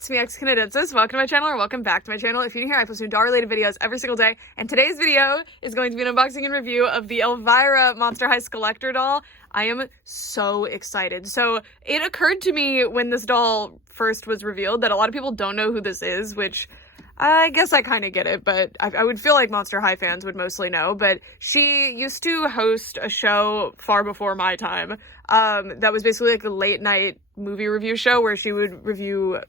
it's me, Canadiensis. Welcome to my channel, or welcome back to my channel. If you're new here, I post new doll-related videos every single day, and today's video is going to be an unboxing and review of the ELVIRA Monster High SKULLECTOR doll. I am so excited. So it occurred to me when this doll first was revealed that a lot of people don't know who this is, which I guess I kind of get it, but I would feel like Monster High fans would mostly know. But she used to host a show far before my time that was basically like a late night movie review show where she would review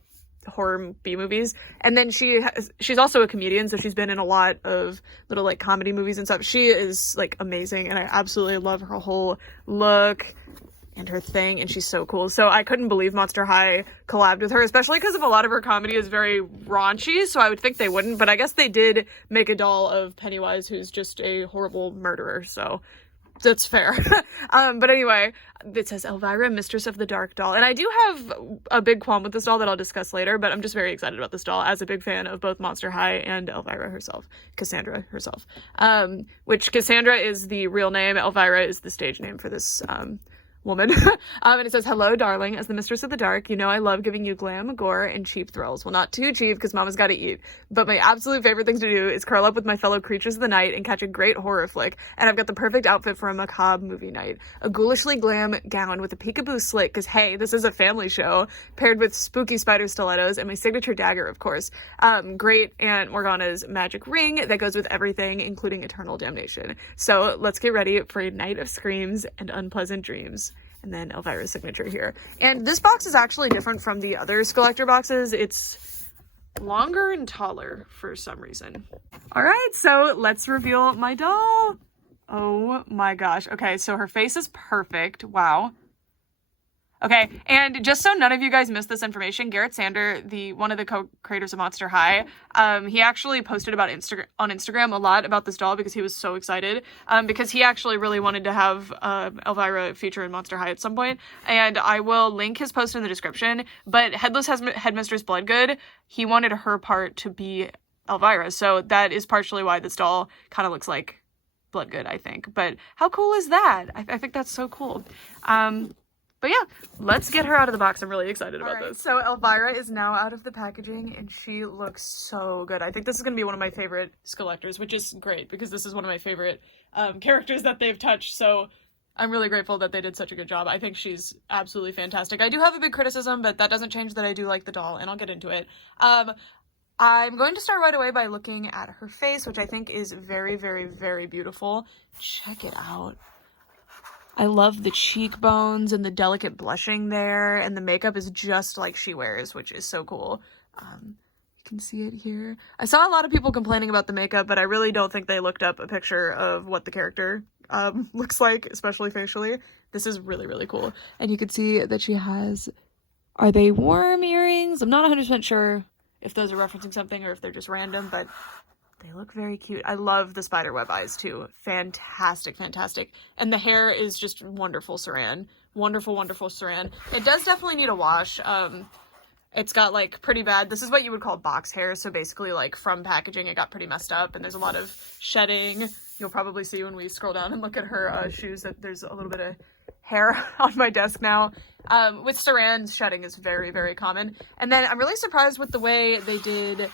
horror B-movies. And then she's also a comedian, so she's been in a lot of little like comedy movies and stuff. She is like amazing, and I absolutely love her whole look and her thing, and she's so cool. So I couldn't believe Monster High collabed with her, especially because of a lot of her comedy is very raunchy, so I would think they wouldn't, but I guess they did make a doll of Pennywise, who's just a horrible murderer, so that's fair. But anyway, it says ELVIRA, Mistress of the Dark doll, and I do have a big qualm with this doll that I'll discuss later, but I'm just very excited about this doll as a big fan of both Monster High and ELVIRA herself, Cassandra herself, which Cassandra is the real name, ELVIRA is the stage name for this woman. And it says, "Hello, darling. As the Mistress of the Dark, you know I love giving you glam, gore, and cheap thrills. Well, not too cheap, because mama's gotta eat. But my absolute favorite thing to do is curl up with my fellow creatures of the night and catch a great horror flick. And I've got the perfect outfit for a macabre movie night. A ghoulishly glam gown with a peekaboo slit, because hey, this is a family show, paired with spooky spider stilettos, and my signature dagger, of course. Great Aunt Morgana's magic ring that goes with everything, including eternal damnation. So let's get ready for a night of screams and unpleasant dreams." And then ELVIRA's signature here. And this box is actually different from the other SKULLECTOR boxes. It's longer and taller for some reason. All right, so let's reveal my doll. Oh my gosh. Okay, so her face is perfect. Wow. Okay, and just so none of you guys missed this information, Garrett Sander, one of the co-creators of Monster High, he actually posted about on Instagram a lot about this doll because he was so excited, because he actually really wanted to have ELVIRA feature in Monster High at some point, and I will link his post in the description. But Headless Headmistress Bloodgood, he wanted her part to be ELVIRA, so that is partially why this doll kind of looks like Bloodgood, I think. But how cool is that? I think that's so cool. But yeah, let's get her out of the box. I'm really excited about this. So ELVIRA is now out of the packaging, and she looks so good. I think this is going to be one of my favorite SKULLECTORs, which is great because this is one of my favorite characters that they've touched. So I'm really grateful that they did such a good job. I think she's absolutely fantastic. I do have a big criticism, but that doesn't change that I do like the doll, and I'll get into it. I'm going to start right away by looking at her face, which I think is very, very, very beautiful. Check it out. I love the cheekbones and the delicate blushing there, and the makeup is just like she wears, which is so cool. You can see it here. I saw a lot of people complaining about the makeup, but I really don't think they looked up a picture of what the character looks like, especially facially. This is really, really cool. And you can see that she has, are they worm earrings? I'm not 100% sure if those are referencing something or if they're just random, but they look very cute. I love the spiderweb eyes too. Fantastic, fantastic. And the hair is just wonderful saran. Wonderful, wonderful saran. It does definitely need a wash. It's got like pretty bad, this is what you would call box hair. So basically like from packaging, it got pretty messed up and there's a lot of shedding. You'll probably see when we scroll down and look at her shoes that there's a little bit of hair on my desk now. With saran, shedding is very, very common. And then I'm really surprised with the way they did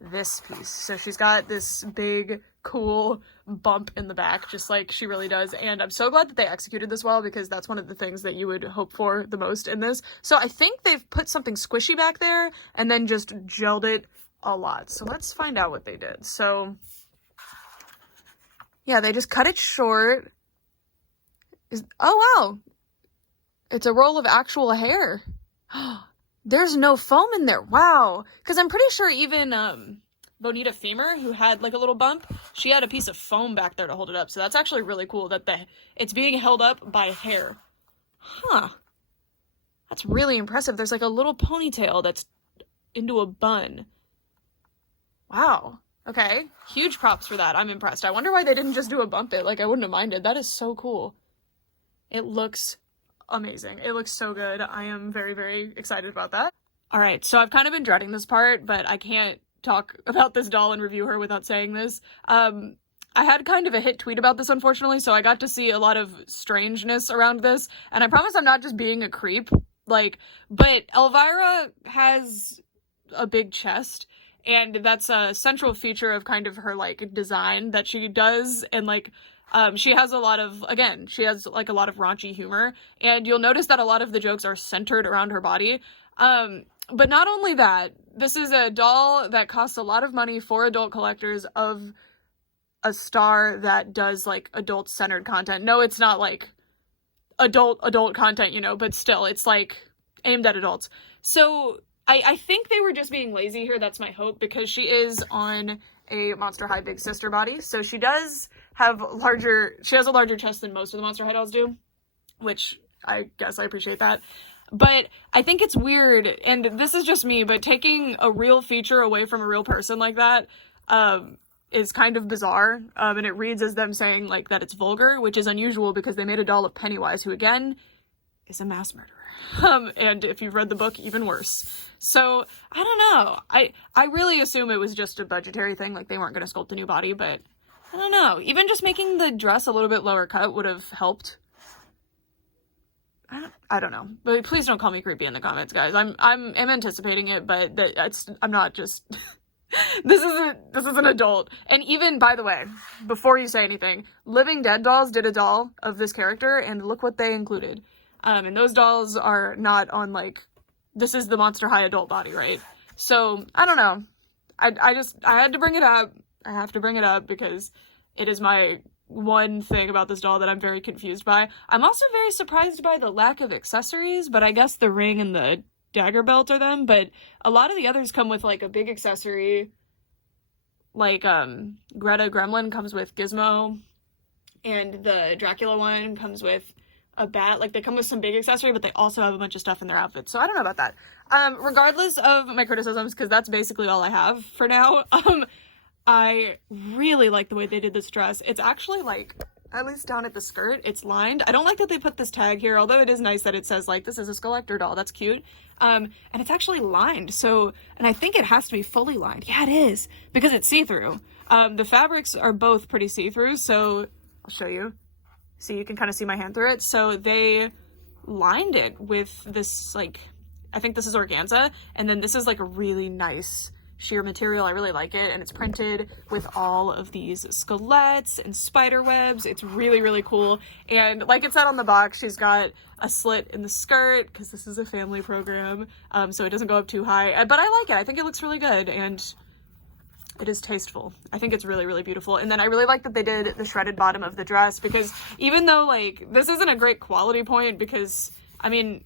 this piece. So she's got this big cool bump in the back, just like she really does, and I'm so glad that they executed this well, because that's one of the things that you would hope for the most in this. So I think they've put something squishy back there and then just gelled it a lot. So let's find out what they did. So yeah, they just cut it short. Oh wow, it's a roll of actual hair. There's no foam in there. Wow. Because I'm pretty sure even Bonita Femur, who had like a little bump, she had a piece of foam back there to hold it up. So that's actually really cool that it's being held up by hair. Huh. That's really impressive. There's like a little ponytail that's into a bun. Wow. Okay. Huge props for that. I'm impressed. I wonder why they didn't just do a bump it. Like, I wouldn't have minded. That is so cool. It looks amazing. It looks so good. I am very, very excited about that. All right, so I've kind of been dreading this part, but I can't talk about this doll and review her without saying this. I had kind of a hit tweet about this, unfortunately, so I got to see a lot of strangeness around this, and I promise I'm not just being a creep, like, but ELVIRA has a big chest, and that's a central feature of kind of her, like, design that she does, and, like, she has a lot of, again, she has, like, a lot of raunchy humor, and you'll notice that a lot of the jokes are centered around her body. But not only that, this is a doll that costs a lot of money for adult collectors of a star that does, like, adult-centered content. No, it's not, like, adult content, you know, but still, it's, like, aimed at adults. So I think they were just being lazy here. That's my hope, because she is on a Monster High Big Sister body, so she does have she has a larger chest than most of the Monster High dolls do, which I guess I appreciate that. But I think it's weird, and this is just me, but taking a real feature away from a real person like that is kind of bizarre, and it reads as them saying, like, that it's vulgar, which is unusual because they made a doll of Pennywise, who, again, is a mass murderer. And if you've read the book, even worse. So, I don't know. I really assume it was just a budgetary thing, like, they weren't going to sculpt a new body, but I don't know. Even just making the dress a little bit lower cut would have helped. I don't know, but please don't call me creepy in the comments, guys. I'm anticipating it, but I'm not just. This is an adult. And even, by the way, before you say anything, Living Dead Dolls did a doll of this character, and look what they included. And those dolls are not on, like, this is the Monster High adult body, right? So I don't know. I had to bring it up. I have to bring it up because it is my one thing about this doll that I'm very confused by. I'm also very surprised by the lack of accessories, but I guess the ring and the dagger belt are them, but a lot of the others come with, like, a big accessory. Like, Greta Gremlin comes with Gizmo, and the Dracula one comes with a bat. Like, they come with some big accessory, but they also have a bunch of stuff in their outfits, so I don't know about that. Regardless of my criticisms, because that's basically all I have for now, I really like the way they did this dress. It's actually, like, at least down at the skirt, it's lined. I don't like that they put this tag here, although it is nice that it says, like, this is a SKULLECTOR doll. That's cute. And it's actually lined, so, and I think it has to be fully lined. Yeah, it is, because it's see-through. The fabrics are both pretty see-through, so I'll show you. See, you can kind of see my hand through it. So they lined it with this, like, I think this is organza, and then this is, like, a really nice sheer material. I really like it, and it's printed with all of these skeletons and spider webs. It's really, really cool, and like it said on the box, she's got a slit in the skirt, because this is a family program, so it doesn't go up too high, but I like it. I think it looks really good, and it is tasteful. I think it's really, really beautiful. And then I really like that they did the shredded bottom of the dress, because even though, like, this isn't a great quality point, because, I mean,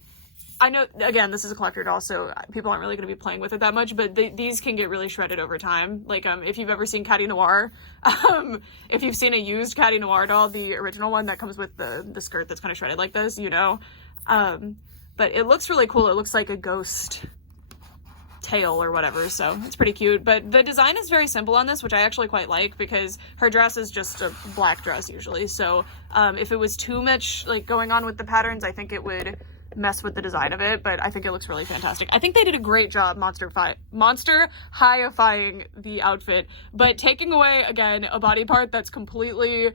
I know, again, this is a collector doll, so people aren't really going to be playing with it that much, but these can get really shredded over time. Like, if you've ever seen Catty Noir, if you've seen a used Catty Noir doll, the original one that comes with the skirt that's kind of shredded like this, you know, but it looks really cool. It looks like a ghost tail or whatever, so it's pretty cute. But the design is very simple on this, which I actually quite like, because her dress is just a black dress usually, so if it was too much, like, going on with the patterns, I think it would mess with the design of it, but I think it looks really fantastic. I think they did a great job monster high-ifying the outfit, but taking away, again, a body part that's completely,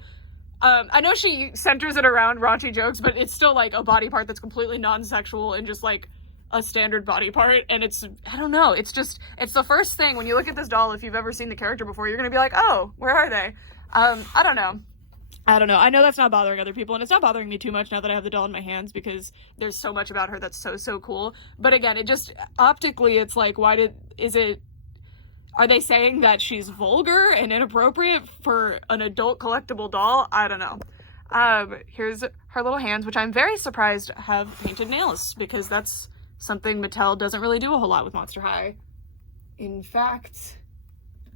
I know she centers it around raunchy jokes, but it's still, like, a body part that's completely non-sexual and just, like, a standard body part, and it's, I don't know, it's just, it's the first thing, when you look at this doll, if you've ever seen the character before, you're gonna be like, oh, where are they? I don't know. I know that's not bothering other people, and it's not bothering me too much now that I have the doll in my hands, because there's so much about her that's so cool. But again, it just, optically, it's like, are they saying that she's vulgar and inappropriate for an adult collectible doll? I don't know. Here's her little hands, which I'm very surprised have painted nails, because that's something Mattel doesn't really do a whole lot with Monster High. In fact,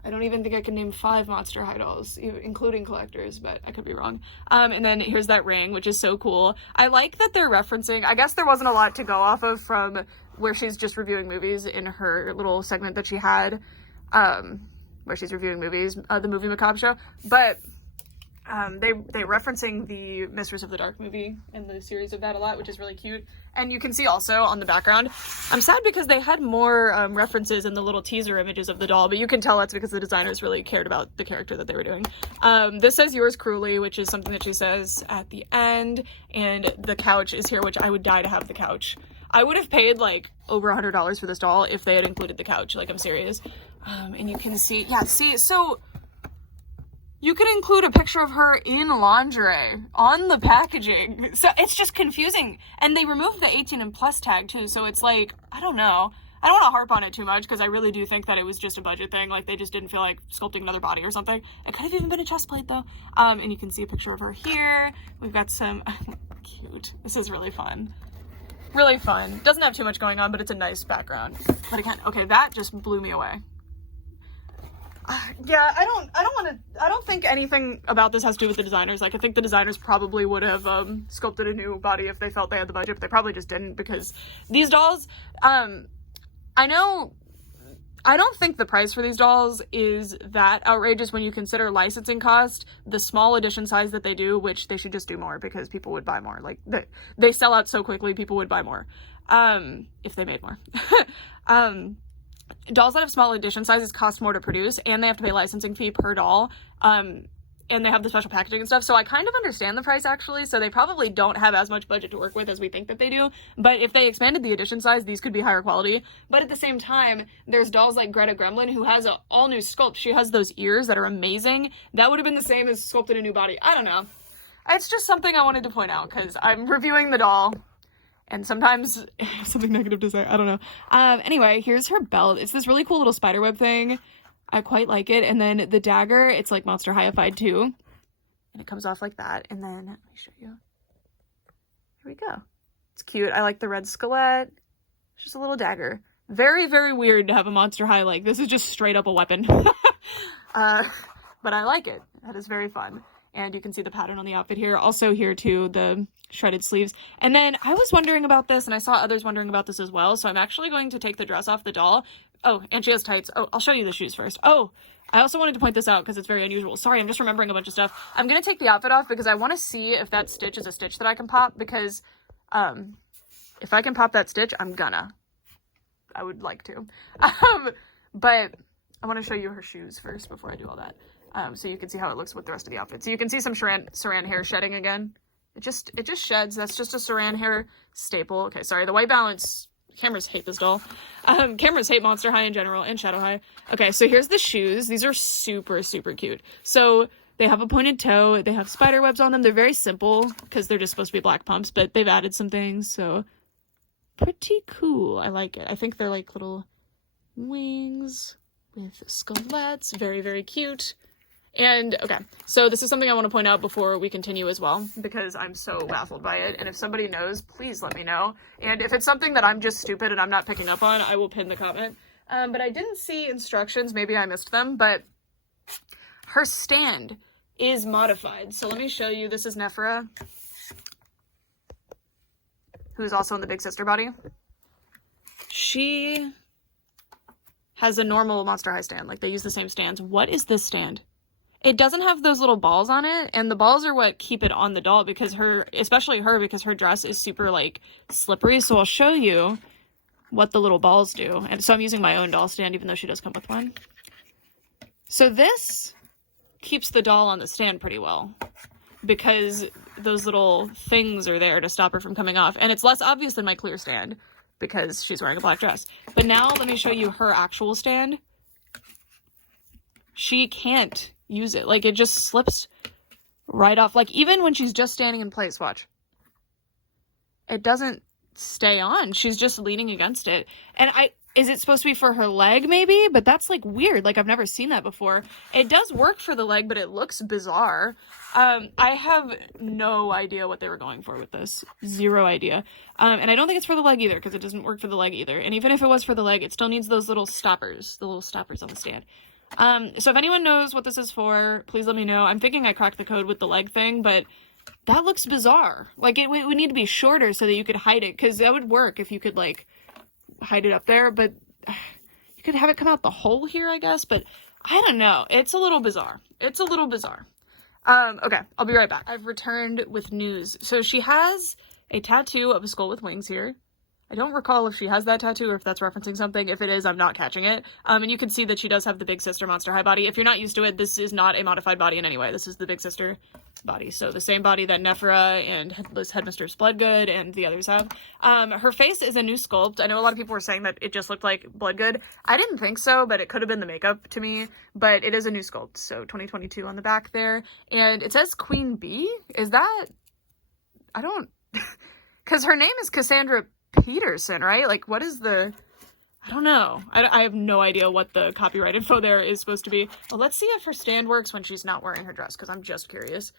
I don't even think I can name 5 Monster High dolls, including collectors, but I could be wrong. And then here's that ring, which is so cool. I like that they're referencing, I guess there wasn't a lot to go off of from where she's just reviewing movies in her little segment that she had, where she's reviewing movies, the Movie Macabre show, but they referencing the Mistress of the Dark movie and the series of that a lot, which is really cute. And you can see also on the background, I'm sad because they had more references in the little teaser images of the doll, but you can tell that's because the designers really cared about the character that they were doing. This says yours cruelly, which is something that she says at the end, and the couch is here, which I would die to have the couch. I would have paid like over $100 for this doll if they had included the couch. Like, I'm serious. And you can see, yeah, see, so you could include a picture of her in lingerie on the packaging. So it's just confusing. And they removed the 18 and plus tag too. So it's like, I don't know. I don't want to harp on it too much because I really do think that it was just a budget thing. Like, they just didn't feel like sculpting another body or something. It could have even been a chest plate though. And you can see a picture of her here. We've got some, cute. This is really fun. Really fun. Doesn't have too much going on, but it's a nice background. But again, okay, that just blew me away. Yeah, I don't think anything about this has to do with the designers. Like, I think the designers probably would have sculpted a new body if they felt they had the budget, but they probably just didn't, because these dolls, I don't think the price for these dolls is that outrageous when you consider licensing cost, the small edition size that they do, which they should just do more because people would buy more. Like, they sell out so quickly, people would buy more, if they made more. Dolls that have small edition sizes cost more to produce, and they have to pay licensing fee per doll, and they have the special packaging and stuff, so I kind of understand the price, actually. So they probably don't have as much budget to work with as we think that they do, but if they expanded the edition size, these could be higher quality. But at the same time, there's dolls like Greta Gremlin, who has an all-new sculpt. She has those ears that are amazing. That would have been the same as sculpting a new body. I don't know. It's just something I wanted to point out, because I'm reviewing the doll, and sometimes I have something negative to say. I don't know. Anyway, here's her belt. It's this really cool little spiderweb thing. I quite like it. And then the dagger, it's like Monster High-ified too. And it comes off like that. And then, let me show you. Here we go. It's cute. I like the red skelet. It's just a little dagger. Very, very weird to have a Monster High like this. Is just straight up a weapon. But I like it. That is very fun. And you can see the pattern on the outfit here. Also here too, the shredded sleeves. And then I was wondering about this, and I saw others wondering about this as well. So I'm actually going to take the dress off the doll. Oh, and she has tights. Oh, I'll show you the shoes first. Oh, I also wanted to point this out because it's very unusual. Sorry, I'm just remembering a bunch of stuff. I'm going to take the outfit off because I want to see if that stitch is a stitch that I can pop, because if I can pop that stitch, I would like to. But I want to show you her shoes first before I do all that. So you can see how it looks with the rest of the outfit. So you can see some saran hair shedding again. It just sheds. That's just a saran hair staple. Okay, sorry, the white balance. Cameras hate this doll. Cameras hate Monster High in general and Shadow High. Okay, so here's the shoes. These are super, super cute. So they have a pointed toe. They have spider webs on them. They're very simple because they're just supposed to be black pumps, but they've added some things. So pretty cool. I like it. I think they're like little wings with skeletons. Very, very cute. And, okay, so this is something I want to point out before we continue as well, because I'm so baffled by it, and if somebody knows, please let me know. And if it's something that I'm just stupid and I'm not picking up on, I will pin the comment. But I didn't see instructions, maybe I missed them, but her stand is modified. So let me show you. This is Nephra, who's also in the Big Sister body. She has a normal Monster High stand, like they use the same stands. What is this stand? It doesn't have those little balls on it, and the balls are what keep it on the doll, because especially her, because her dress is super, like, slippery. So I'll show you what the little balls do. And so I'm using my own doll stand, even though she does come with one. So this keeps the doll on the stand pretty well, because those little things are there to stop her from coming off. And it's less obvious than my clear stand, because she's wearing a black dress. But now let me show you her actual stand. She can't use it. Like, it just slips right off. Like, even when she's just standing in place, watch. It doesn't stay on. She's just leaning against it. And is it supposed to be for her leg, maybe? But that's, like, weird. Like, I've never seen that before. It does work for the leg, but it looks bizarre. I have no idea what they were going for with this. Zero idea. And I don't think it's for the leg either, because it doesn't work for the leg either. And even if it was for the leg, it still needs those little stoppers. The little stoppers on the stand. So if anyone knows what this is for, please let me know. I'm thinking I cracked the code with the leg thing, but that looks bizarre. Like, it would need to be shorter so that you could hide it, because that would work if you could, like, hide it up there, but you could have it come out the hole here, I guess, but I don't know. It's a little bizarre. It's a little bizarre. Okay, I'll be right back. I've returned with news. So she has a tattoo of a skull with wings here. I don't recall if she has that tattoo or if that's referencing something. If it is, I'm not catching it. And you can see that she does have the Big Sister Monster High body. If you're not used to it, this is not a modified body in any way. This is the Big Sister body. So the same body that Nephra and Headmistress Bloodgood and the others have. Her face is a new sculpt. I know a lot of people were saying that it just looked like Bloodgood. I didn't think so, but it could have been the makeup to me. But it is a new sculpt. So 2022 on the back there. And it says Queen Bee. Is that... I don't... Because her name is Cassandra Peterson, right? Like, what is the... I don't know. I have no idea what the copyright info there is supposed to be. Well, let's see if her stand works when she's not wearing her dress, because I'm just curious.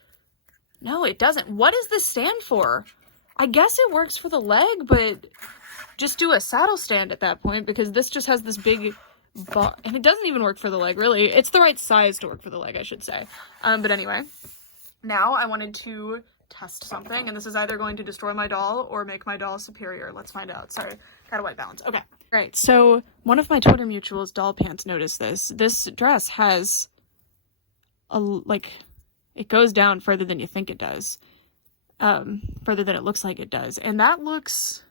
No, it doesn't. What does this stand for? I guess it works for the leg, but just do a saddle stand at that point, because this just has this big bar, and it doesn't even work for the leg, really. It's the right size to work for the leg, I should say. But anyway, now I wanted to test something, and this is either going to destroy my doll or make my doll superior. Let's find out. Sorry, got a white balance. Okay. Right, so one of my Twitter mutuals, Doll Pants, noticed this. This dress has it goes down further than you think it does. Further than it looks like it does. And that looks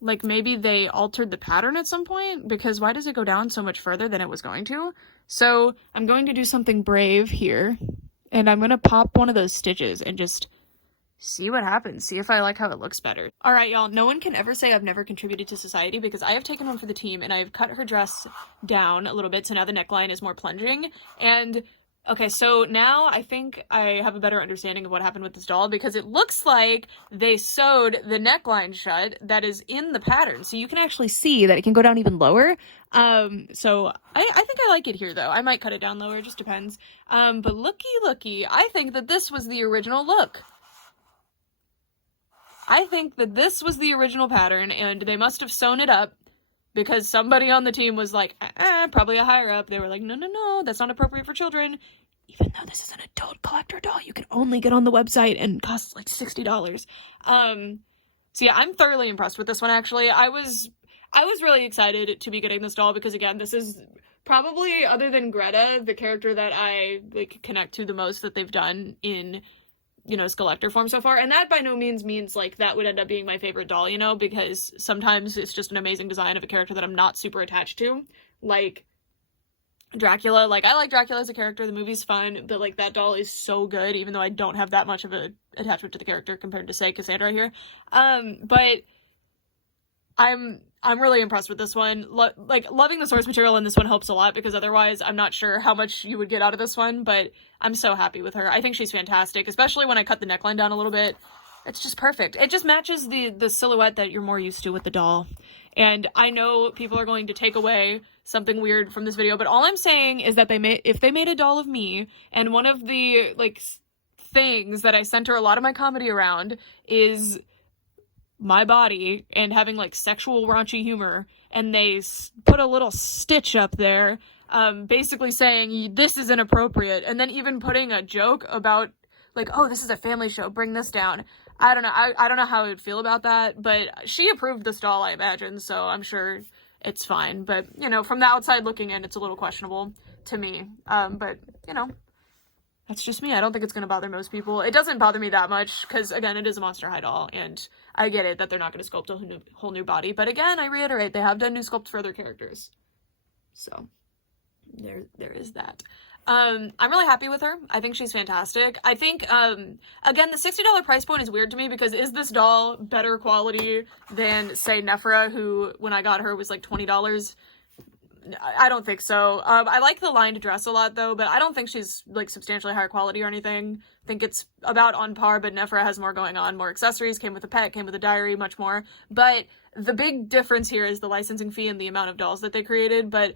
like maybe they altered the pattern at some point, because why does it go down so much further than it was going to? So I'm going to do something brave here, and I'm going to pop one of those stitches and just see what happens. See if I like how it looks better. All right, y'all. No one can ever say I've never contributed to society, because I have taken one for the team and I've cut her dress down a little bit. So now the neckline is more plunging. And okay, so now I think I have a better understanding of what happened with this doll, because it looks like they sewed the neckline shut that is in the pattern. So you can actually see that it can go down even lower. So I think I like it here though. I might cut it down lower, it just depends. But looky, I think that this was the original look. I think that this was the original pattern, and they must have sewn it up because somebody on the team was like, probably a higher up. They were like, no, that's not appropriate for children. Even though this is an adult collector doll, you can only get on the website and costs like $60. So yeah, I'm thoroughly impressed with this one, actually. I was really excited to be getting this doll because, again, this is probably, other than Greta, the character that I connect to the most that they've done in, SKULLECTOR form so far. And that by no means means, that would end up being my favorite doll, because sometimes it's just an amazing design of a character that I'm not super attached to. Like Dracula. I like Dracula as a character. The movie's fun, but, that doll is so good, even though I don't have that much of an attachment to the character compared to, say, Cassandra here. But I'm really impressed with this one. Loving the source material in this one helps a lot, because otherwise I'm not sure how much you would get out of this one, but I'm so happy with her. I think she's fantastic, especially when I cut the neckline down a little bit. It's just perfect. It just matches the silhouette that you're more used to with the doll. And I know people are going to take away something weird from this video, but all I'm saying is that if they made a doll of me, and one of the, things that I center a lot of my comedy around is my body and having sexual raunchy humor, and they put a little stitch up there basically saying this is inappropriate, and then even putting a joke about oh, this is a family show, bring this down. I don't know. I don't know how I would feel about that, but she approved this doll, I imagine, so I'm sure it's fine. But from the outside looking in, it's a little questionable to me. But that's just me. I don't think it's going to bother most people. It doesn't bother me that much because, again, it is a Monster High doll, and I get it that they're not going to sculpt a whole new body. But again, I reiterate, they have done new sculpts for other characters. So, there is that. I'm really happy with her. I think she's fantastic. I think, again, the $60 price point is weird to me, because is this doll better quality than, say, Nephra, who, when I got her, was $20? I don't think so. I like the lined dress a lot, though, but I don't think she's, substantially higher quality or anything. I think it's about on par, but Nephra has more going on. More accessories, came with a pet, came with a diary, much more. But the big difference here is the licensing fee and the amount of dolls that they created, but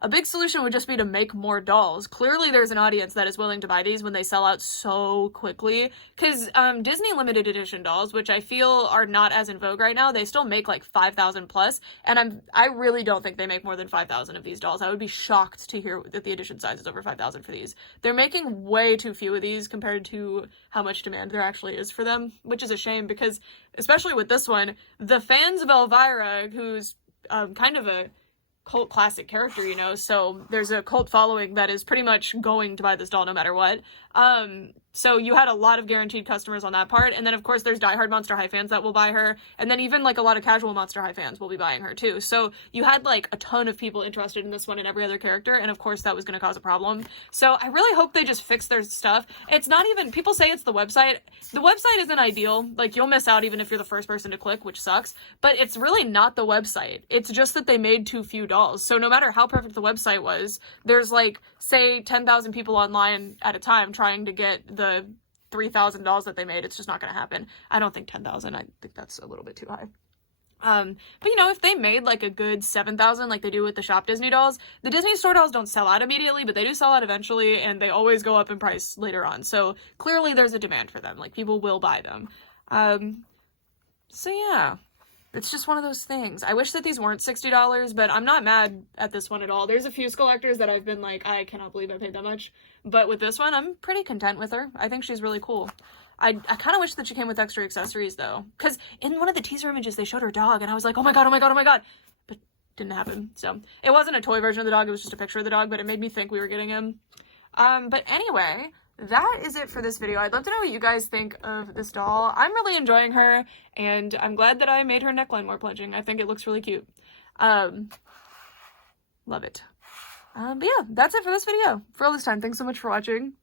a big solution would just be to make more dolls. Clearly, there's an audience that is willing to buy these when they sell out so quickly. Because Disney limited edition dolls, which I feel are not as in vogue right now, they still make 5,000 plus. And I really don't think they make more than 5,000 of these dolls. I would be shocked to hear that the edition size is over 5,000 for these. They're making way too few of these compared to how much demand there actually is for them, which is a shame, because especially with this one, the fans of Elvira, who's kind of a cult classic character, so there's a cult following that is pretty much going to buy this doll no matter what. So you had a lot of guaranteed customers on that part. And then, of course, there's diehard Monster High fans that will buy her. And then even, like, a lot of casual Monster High fans will be buying her, too. So you had, like, a ton of people interested in this one and every other character. And, of course, that was going to cause a problem. So I really hope they just fix their stuff. It's not even... People say it's the website. The website isn't ideal. Like, you'll miss out even if you're the first person to click, which sucks. But it's really not the website. It's just that they made too few dolls. So no matter how perfect the website was, there's, like, say, 10,000 people online at a time trying to get the 3,000 dolls that they made. It's just not going to happen. I don't think 10,000. I think that's a little bit too high. But you know, if they made like a good 7,000 like they do with the Shop Disney dolls, the Disney Store dolls don't sell out immediately, but they do sell out eventually, and they always go up in price later on. So clearly there's a demand for them. Like, people will buy them. So yeah. It's just one of those things. I wish that these weren't $60, but I'm not mad at this one at all. There's a few SKULLECTORs that I've been like, I cannot believe I paid that much. But with this one, I'm pretty content with her. I think she's really cool. I kind of wish that she came with extra accessories, though. Because in one of the teaser images, they showed her dog, and I was like, oh my god, oh my god, oh my god. But didn't happen. So it wasn't a toy version of the dog. It was just a picture of the dog, but it made me think we were getting him. But anyway... that is it for this video. I'd love to know what you guys think of this doll. I'm really enjoying her, and I'm glad that I made her neckline more plunging. I think it looks really cute. Love it. But yeah, that's it for this video. For all this time, thanks so much for watching.